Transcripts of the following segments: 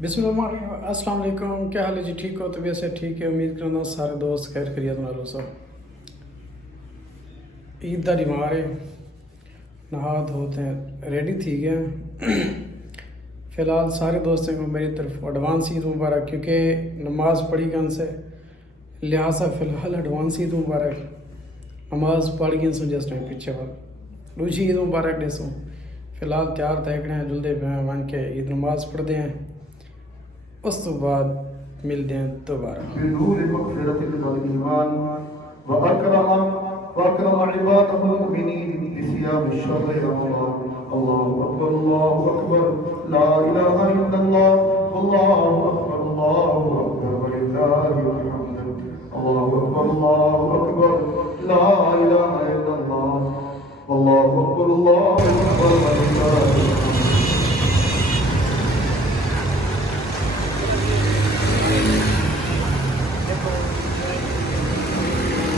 बिस्मिल्लाह अस्सलाम वालेकुम। क्या हाल है जी? ठीक हो? तबीयत से ठीक है? उम्मीद करना सारे दोस्त खैर खैरियत नाल हो। सब ईद का रिवार है, नहा धोते हैं, रेडी थी गए। फ़िलहाल सारे दोस्तों को मेरी तरफ एडवांस ईद मुबारक, क्योंकि नमाज पढ़ी गन से लिहाजा फ़िलहाल एडवांस ईद मुबारक। नमाज पढ़ गई सो जिस टाइम पीछे वाल दूसरी ईद मुबारक ॾिसूं। फ़िलहाल तैयार तैकड़े हैं, जुलदे पे हैं, वन के ईद नमाज पढ़ते हैं, उस तो बाद मिलते हैं दोबारा।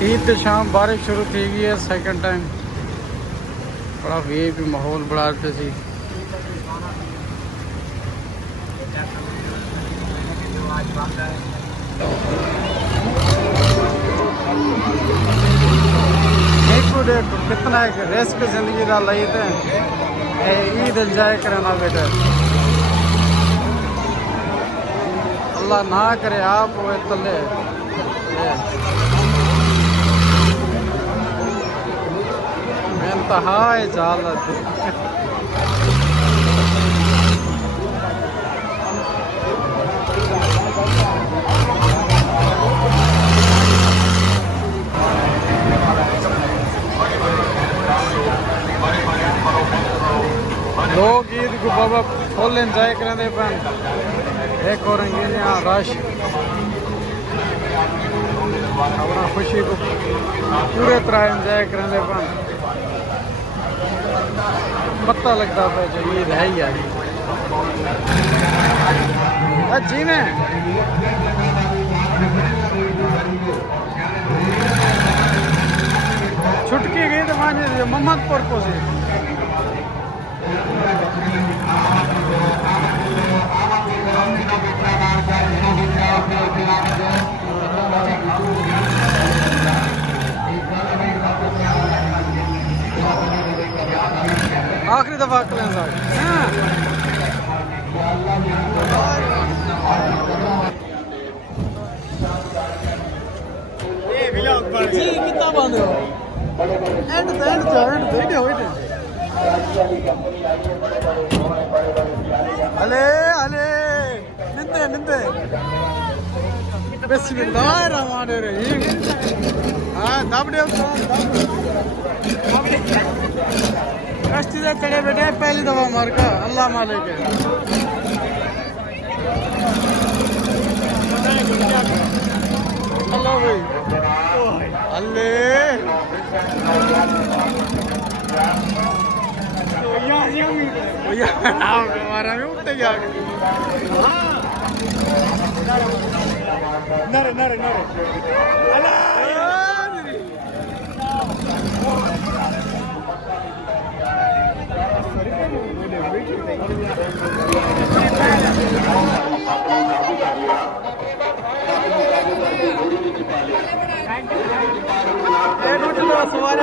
ईद के शाम बारिश शुरू थी गई है सेकंड टाइम। बड़ा वीआईपी माहौल बड़ा रहे सी। देखो कितना एक रिस्क जिंदगी का लई थे ईद एंजॉय करना बेटा। अल्लाह ना करे आप वो तले इंतहा जालत। लोग ईद को बाबा फुल एंजॉय करेंगे पैन। एक और यहाँ रश अपना खुशी को पूरे तरह एंजॉय करेंगे पैन। पता लगता था जो ईद है ही जी में छुटकी गई तो वहाँ मोहम्मदपुर को से आखिरी दफा करें साहब। जी कितना बंद हो एंड अले अले निंदे निंदे बिस्मिल्लाहिर्रहमानिर्रहीम। हाँ दाबड़े कश्ती से चढ़े बेटे पहली दफा मार का अल्लाह मालिक है। अल्लाह भाई अल्ले हमारा में उठते क्या नरे नरे नरे सवाल